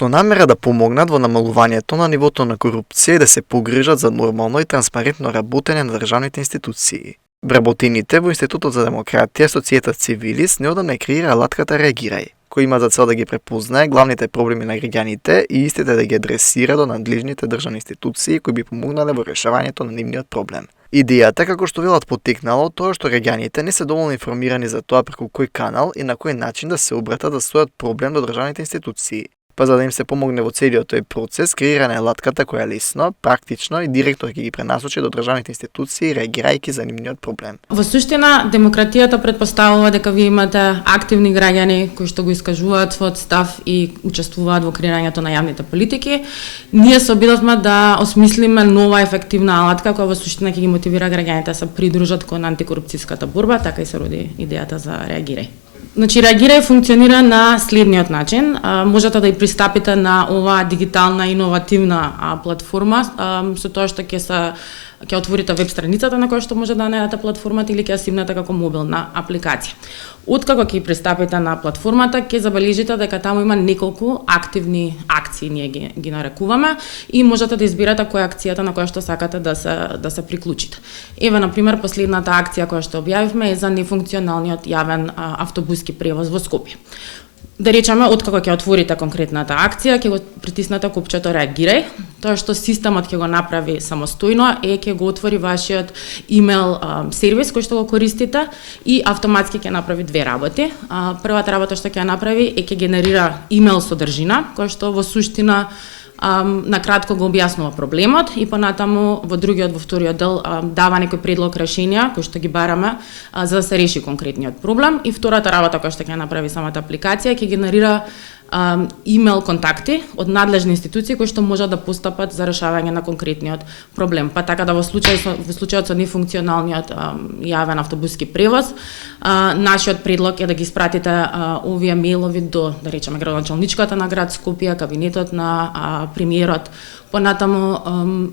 Со намера да помогнат во намалувањето на нивото на корупција и да се погрижат за нормално и транспарентно работење на државните институции. Вработените во Институтот за демократија Societas Civilis неодамна креира алатката Реагирај, кој има за цел да ги препознае главните проблеми на граѓаните и истите да ги адресира до надлежните државни институции кои би помогнале во решавањето на нивниот проблем. Идејата, како што велат, потекнала од тоа што граѓаните не се доволно информирани за тоа преку кој канал и на кој начин да се обратат за својот проблем до државните институции. Па за да им се помогне во целиот тој процес, креирана е латката која лесно, практично и директно ќе ги пренасочи до државните институции, реагирајќи за нивниот проблем. Во суштина, демократијата предпоставува дека вие имате активни граѓани кои што го искажуваат својот став и учествуваат во креирањето на јавните политики. Ние се обидовме да осмислиме нова ефективна алатка која во суштина ќе ги мотивира граѓаните да се придружат кон антикорупцијската борба, така и се роди идејата за Реагирај. Значи, Реагирај функционира на следниот начин. Можете да и пристапите на оваа дигитална иновативна платформа со тоа што ќе отворите веб страницата на која што може да најдете платформата или ќе ја симнете како мобилна апликација. Откако ќе пристапите на платформата, ќе забележите дека таму има неколку активни акции, ние ги нарекуваме, и можете да избирате која акцијата на која што сакате да се приклучите. Еве, например, последната акција која што објавивме е за нефункционалниот јавен автобуски превоз во Скопје. Да речеме, откако ќе отворите конкретната акција, ќе го притиснете копчето Реагирај. Тоа што системот ќе го направи самостојно е ќе го отвори вашиот имейл сервис кој што го користите и автоматски ќе направи две работи. Првата работа што ќе направи е ќе генерира имейл содржина, која што во суштина накратко го објаснува проблемот и понатаму во вториот дел дава некој предлог решенија кои што ги бараме за да се реши конкретниот проблем, и втората работа која што ќе направи самата апликација ќе генерира имейл контакти од надлежни институции кои што можат да постапат за решавање на конкретниот проблем. Па така да во случајот со нефункционалниот јавен автобуски превоз, нашиот предлог е да ги испратите овие мејлови до, да речеме, градоначалничката на град Скопје, кабинетот на премиерот, понатаму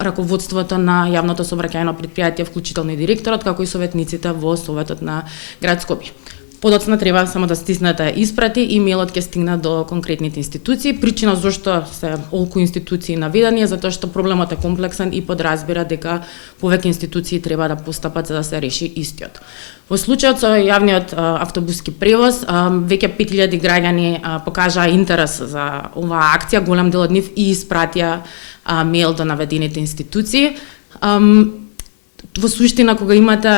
раководството на јавното сообраќајно претпријатие, вклучително и директорот, како и советниците во Советот на град Скопје. Подоцна треба само да стиснете испрати и мејлот ќе стигне до конкретните институции. Причина зошто се олку институции наведени е затоа што проблемот е комплексен и подразбира дека повеќе институции треба да постапат за да се реши истиот. Во случајот со јавниот автобуски превоз, веќе 5000 граѓани покажаа интерес за оваа акција, голем дел од нив и испратија мејл до наведените институции. Во суштина, кога имате,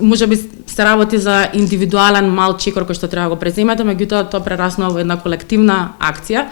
можеби се работи за индивидуален мал чекор кој што треба да го преземете, меѓутоа тоа прераснува во една колективна акција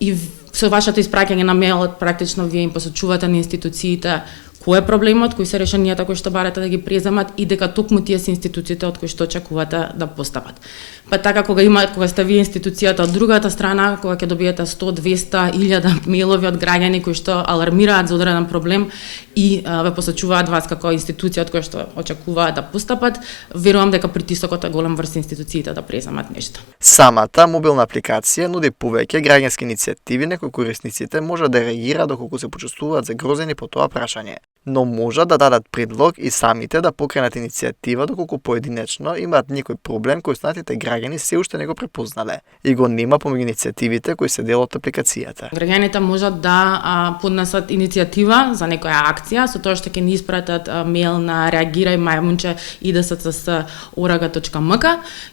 и со вашето испраќање на мејлот практично вие им посочувате на институциите кој е проблемот, кои се решенијата кои што барате да ги преземат и дека токму тие се институциите од кои што очекувате да постапат. Па така кога сте вие институцијата од другата страна, кога ќе добиете 100, 200, 1000 мејлови од граѓани кои што алармираат за одреден проблем и ве посочуваат вас како институција од која што очекуваат да постапат, верувам дека притисокот е голем врз институциите да преземат нешто. Самата мобилна апликација нуди повеќе граѓански иницијативи на кои корисниците може да реагираат доколку се почувствуваат загрозени по тоа прашање, но можат да дадат предлог и самите да покренат иницијатива доколку поединечно имаат некој проблем кој останатите граѓани се уште не го препознале и го нема помеѓу иницијативите кои се дел од апликацијата. Граѓаните можат да поднесат иницијатива за некоја акција со тоа што ќе ни испратат мејл на reagiraј@idss.org.mk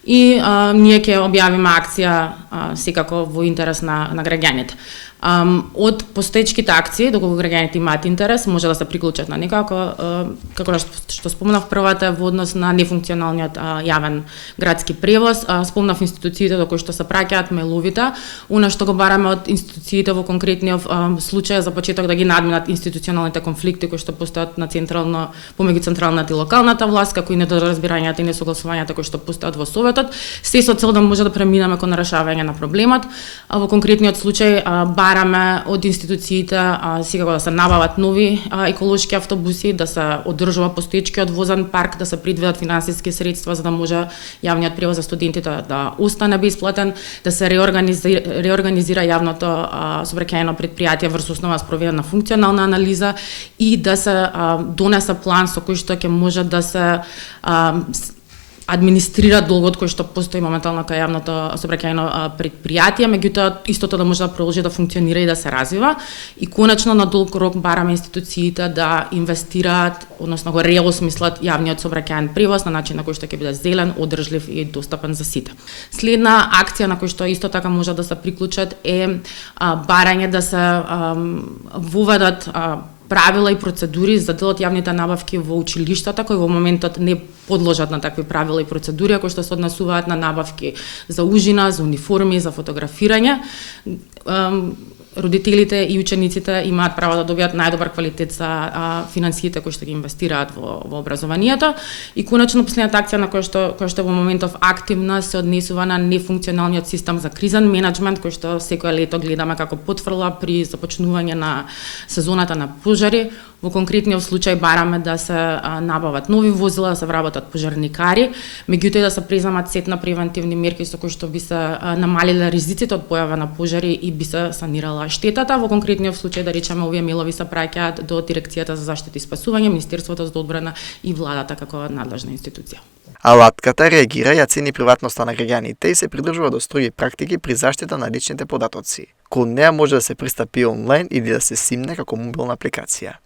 и ние ќе објавиме акција секако во интерес на граѓаните. Од постоечките акции, доколку граѓаните имаат интерес, може да се приклучат на некако, како што спомнав, првата во однос на нефункционалниот јавен градски превоз. Спомнав институциите до кои што се праќаат мејловите. Она што го бараме од институциите во конкретниот случај за почеток да ги надминат институционалните конфликти кои што постојат на помеѓу централната и локалната власт, како и недоразбирањата и несогласувањата кои што постојат во Советот, се со цел да може да преминеме кон решавање на проблемот. Во конкретниот случај бараме од институциите секако да се набават нови еколошки автобуси, да се одржува постоечкиот возен парк, да се предвидат финансиски средства за да може јавниот превоз за студентите да остане бесплатен, да се реорганизира јавното сообраќајно претпријатие врз основа спроведена функционална анализа и да се донесе план со кој што ќе може да се администрира долгот кој што постои моментално кај јавното сообраќајно предпријатие, меѓутоа истото да може да продолжи да функционира и да се развива. И конечно на долг рок бараме институциите да инвестираат, односно го реосмислат јавниот сообраќајен превоз на начин на кој што ќе биде зелен, одржлив и достапен за сите. Следна акција на кој што исто така може да се приклучат е барање да се воведат правила и процедури за дел од јавните набавки во училиштата кои во моментот не подложат на такви правила и процедури, кои што се однесуваат на набавки за ужина, за униформи, за фотографирање. Родителите и учениците имаат право да добијат најдобар квалитет за финансиите кои што ги инвестираат во образованието. И конечно последната акција на која што во моментов активна се однесува на нефункционалниот систем за кризен менеджмент кој што секое лето гледаме како потврла при започнување на сезоната на пожари. Во конкретниот случај бараме да се набават нови возила, да се вработат пожарникари, меѓутоа да се преземат сет на превентивни мерки со кои што би се намалиле ризиците од појава на пожари и би се санирала штетата. Во конкретниот случај, да речеме, овие мелови се праќаат до Дирекцијата за заштита и спасување, Министерството за одбрана и владата како надлежна институција. Алатката реагира и ја цени приватноста на граѓаните и се придржува до строги практики при заштита на личните податоци. Кон неа може да се пристапи онлайн или да се симне како мобилна апликација.